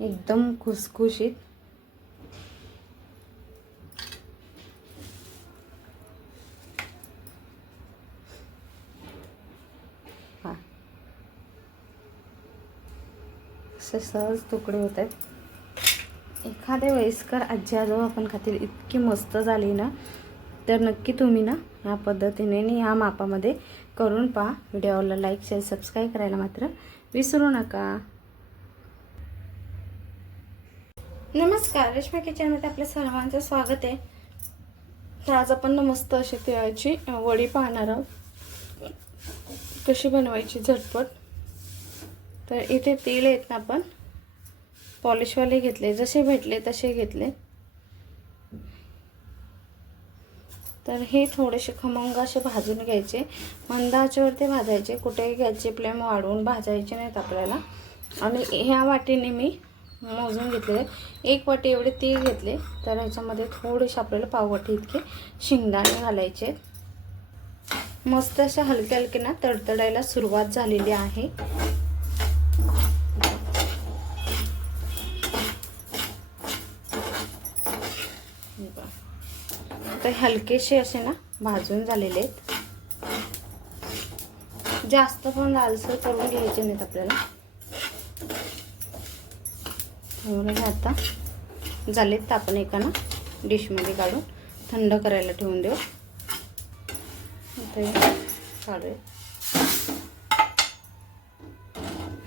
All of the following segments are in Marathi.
एकदम खुसखुशीत. असे सहज तुकडे होत आहेत. एखाद्या वयस्कर आजी आजोबा आपण खातील इतकी मस्त झाली ना तर नक्की तुम्ही ना ह्या पद्धतीने आणि ह्या मापामध्ये करून पहा. व्हिडिओला लाईक शेअर सबस्क्राईब करायला मात्र विसरू नका. नमस्कार रेश्मा किचनमध्ये आपल्या सर्वांचं स्वागत आहे. तर आज आपण मस्त अशी तिळाची वडी पाहणार आहोत. कशी बनवायची झटपट. तर इथे तीळ आहेत ना आपण पॉलिशवाले घेतले जसे भेटले तसे घेतले. तर हे थोडेसे खमंग असे भाजून घ्यायचे. मंद आचेवरती भाजायचे कुठेही घ्यायचे फ्लेम वाढवून भाजायचे नाहीत आपल्याला. आणि ह्या वाटीने मी मोजून घेतलेले एक वाटी एवढे तीळ घेतले तर ह्याच्यामध्ये थोडेसे आपल्याला पाववाटी इतके शेंगदाणे घालायचे मस्त अशा हलके हलके ना तडतडायला सुरुवात झालेली आहे. तर हलकेसे असे ना भाजून झालेले आहेत. जास्त पण लालसर करून घ्यायचे नाहीत आपल्याला. एवढे आता. झालेत तर आपण एका ना डिशमध्ये काढून थंड करायला ठेवून देऊ. आता हे काढूया.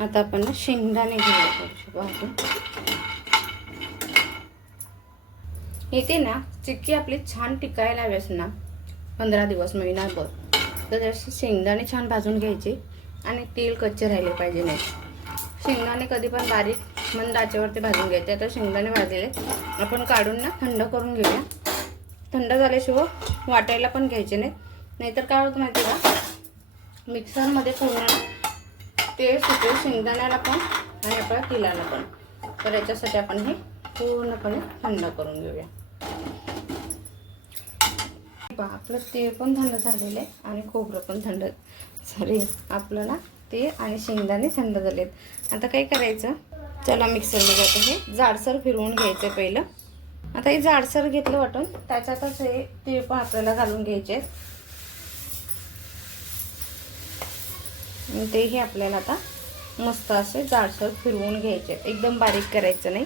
आता आपण ना शेंगदाणे घेऊया येते भाजून. ना चिक्की आपली छान टिकायला हवीस ना पंधरा दिवस महिनाभर तर जसे शेंगदाणे छान भाजून घ्यायचे आणि तेल कच्चे राहिले पाहिजे नाही. शेंगदाणे कधी पण बारीक मंद आचेवरती भाजून घ्यायचे. आता शेंगदाणे भाजलेले. आपण काढून ना थंड करून घेऊया. थंड झाल्याशिवाय वाटायला पण घ्यायचे नाहीत. नाहीतर काय होतं माहिती का? मिक्सरमध्ये पूर्ण ते सुटेल शेंगदाण्याला पण आणि आपल्या तिलाला पण. तर याच्यासाठी आपण हे पूर्णपणे थंड करून घेऊया. पहा आपलं ते पण थंड झालेलं आहे आणि खोबरं पण थंड सॉरी आपलं ना ते आणि शेंगदाणे थंड झालेत. आता काय करायचं? चला मिक्सरला जातं हे. जाडसर फिरवून घ्यायचं पहिलं. आता हे जाडसर घेतलं वाटून त्याच्यातच हे तीळ पण आपल्याला घालून घ्यायचे. आणि तेही आपल्याला आता मस्त असे जाडसर फिरवून घ्यायचे. एकदम बारीक करायचं नाही.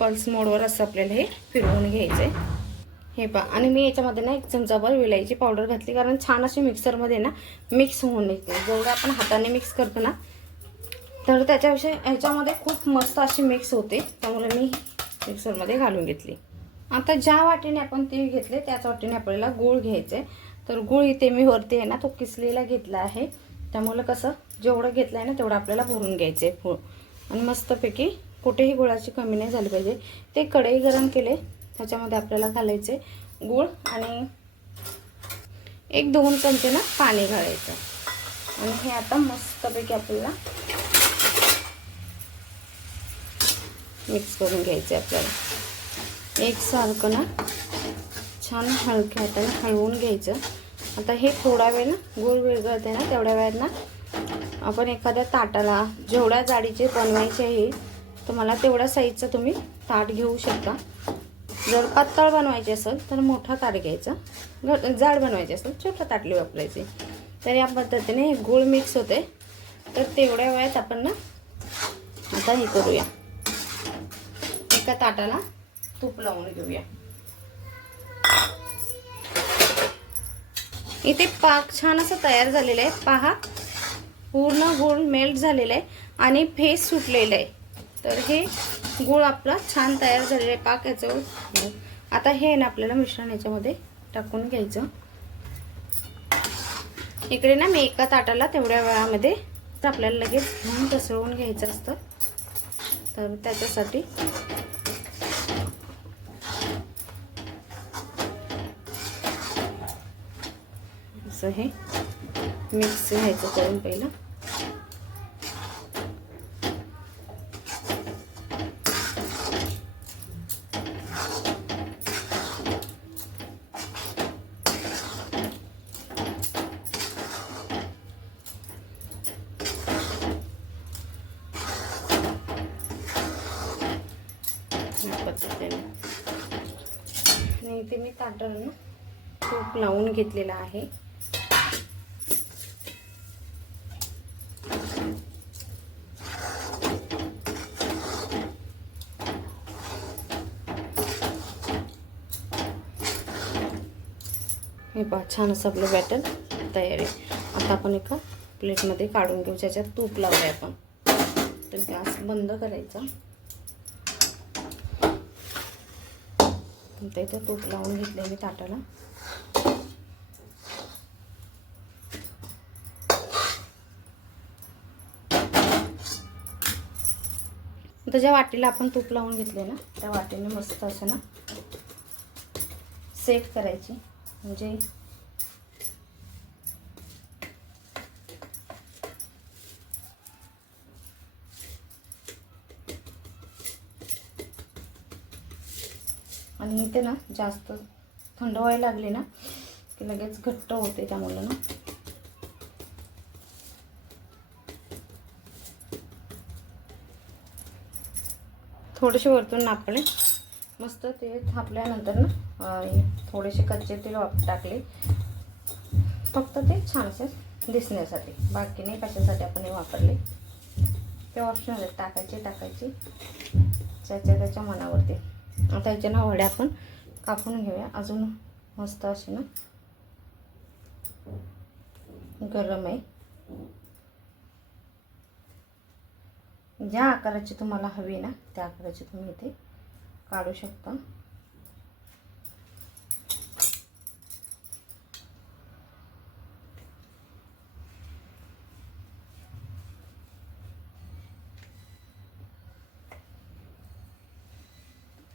पल्स मोडवर असं आपल्याला हे फिरवून घ्यायचं. आहे हे पहा. आणि मी याच्यामध्ये ना एक चमचाभर विलायची पावडर घातली कारण छान अशी मिक्सरमध्ये ना मिक्स होऊन येते. जेवढं आपण हाताने मिक्स करतो ना तर त्याच्याविषयी ह्याच्यामध्ये खूप मस्त अशी मिक्स होते. त्यामुळे मी मिक्सरमध्ये घालून घेतली. आता ज्या वाटीने आपण तीळ घेतले त्याच वाटीने आपल्याला गूळ घ्यायचे तर गूळ इथे मी वरती आहे ना तो किसलेला घेतला आहे. त्यामुळे कसं जेवढं घेतलं आहे ना तेवढं आपल्याला भरून घ्यायचं आहे फूळ. आणि मस्तपैकी कुठेही गुळाची कमी नाही झाली पाहिजे. ते कढई गरम केले त्याच्यामध्ये आपल्याला घालायचे गूळ आणि एक दोन चमचे ना पाणी घालायचं. आणि हे आता मस्तपैकी आपल्याला मिक्स करून घ्यायचे आपल्याला. एकसारखं ना छान हलक्या हाताने हलवून घ्यायचं. आता हे थोडा वेळ ना गूळ विरघळते ना तेवढ्या वेळात ना आपण एखाद्या ताटाला जेवढ्या जाडीचे बनवायचे आहे तुम्हाला तेवढ्या साईजचं तुम्ही ताट घेऊ शकता. जर पातळ बनवायचे असेल तर मोठा ताट घ्यायचा. घ जाड बनवायचे असेल छोटा ताटली वापरायची. तर या पद्धतीने गूळ मिक्स होते. तर तेवढ्या वेळात आपण ना आता हे करूया. एका ताटाला तूप लावून घेऊया. इथे पाक छान असं तयार झालेलं आहे. पहा पूर्ण गूळ मेल्ट झालेलं आहे आणि फेस सुटलेलं आहे. तर हे गूळ आपला छान तयार झालेला आहे पाक याच्यावर. आता हे ना आपल्याला मिश्रण याच्यामध्ये टाकून घ्यायचं. इकडे ना मी एका ताटाला तेवढ्या वेळामध्ये तर आपल्याला लगेच घेऊन घसरवून घ्यायचं असतं. तर त्याच्यासाठी असं हे. मिक्स घ्यायचं करून पहिलं. पद्धतीने. आणि इथे मी ताटाला ना तूप लावून घेतलेलं आहे. हे पहा छान असं आपलं बॅटर तयार आहे. आता आपण एका प्लेटमध्ये काढून घेऊ ज्याच्यात तूप लावलं आहे आपण. तर गॅस बंद करायचा. आता इथं तूप लावून घेतलं मी ताटाला. आता ज्या वाटीला आपण तूप लावून घेतले ना त्या वाटीने मस्त असं ना सेट करायची. म्हणजे आणि इथे ना जास्त थंड व्हायला लागले ना की लगेच घट्ट होते त्यामुळे ना. थोडेसे वरतून नापले मस्त ते थापल्यानंतर ना थोडेसे कच्चे तेल टाकले. फक्त ते छानसे दिसण्यासाठी. बाकी नाही कशासाठी आपण हे वापरले. ते ऑप्शनल आहेत. टाकायचे टाकायचे. त्याच्या त्याच्या मनावरती. आता याच्या ना वड्या आपण कापून घेऊया. अजून मस्त असे ना गरम आहे. ज्या आकाराची तुम्हाला हवी ना त्या आकाराची तुम्ही इथे काढू शकता.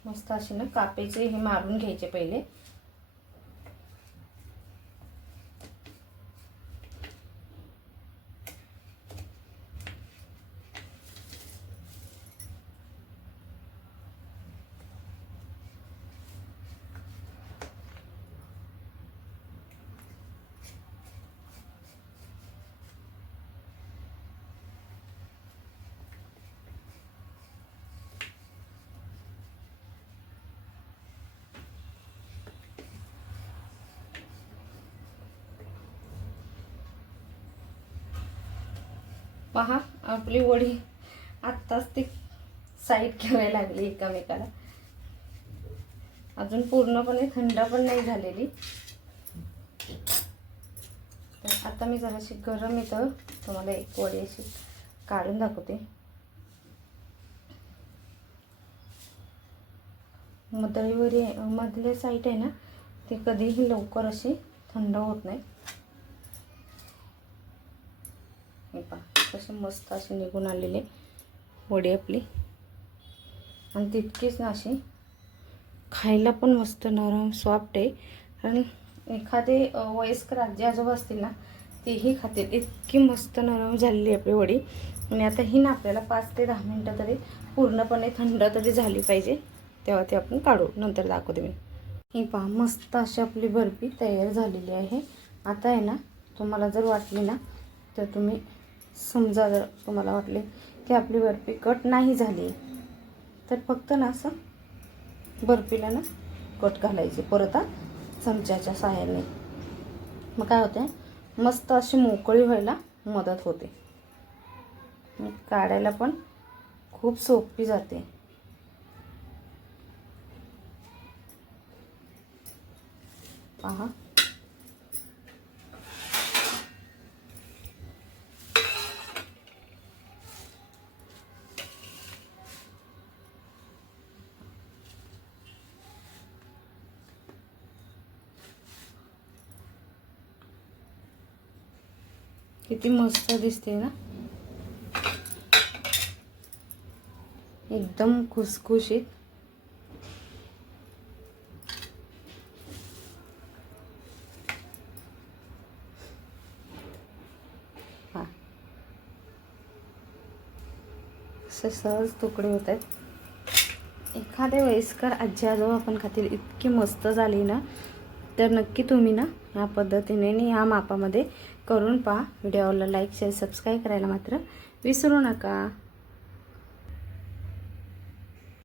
मस्त असे ना कापेचे हे मारून घ्यायचे पहिले. पहा आपली वडी आत्ताच ती साईड घ्यावी लागली एकामेकाला. अजून पूर्णपणे थंड पण नाही झालेली. तर आता मी जराशी गरम येतं तुम्हाला एक वडी अशी काढून दाखवते. मदळीवरी मधले साईट आहे ना ती कधीही लवकर अशी थंड होत नाही. हे पहा. कसे मस्त असे निघून आलेले वडी आपली. आणि तितकीच ना अशी खायला पण मस्त नरम सॉफ्ट आहे. आणि एखादे वयस्कर आजी आजोबा असतील ना तेही खातील. इतकी मस्त नरम झालेली आपली वडी आणि आता ही ना आपल्याला पाच ते दहा मिनटं तरी पूर्णपणे थंड तरी झाली पाहिजे. तेव्हा ते आपण काढू. नंतर दाखवते मी. ही पहा मस्त अशी आपली बर्फी तयार झालेली आहे. आता आहे ना तुम्हाला जर वाटली ना तर तुम्ही समजा जर तुम्हाला वाटले की आपली बर्फी कट नाही झाली तर फक्त ना असं बर्फीला ना कट घालायचे परत चमच्याच्या सहाय्याने मग काय होते मस्त अशी मोकळी व्हायला मदत होते. काढायला पण खूप सोपी जाते. पहा. किती मस्त दिसते ना. एकदम खुसखुशीत. असे सहज तुकडे होत आहेत. एखाद्या वयस्कर आजी आजोबा आपण खातील इतकी मस्त झाली ना. तर नक्की तुम्ही ना ह्या पद्धतीने आणि ह्या मापामध्ये करून पहा. व्हिडिओला लाईक शेअर सबस्क्राईब करायला मात्र विसरू नका.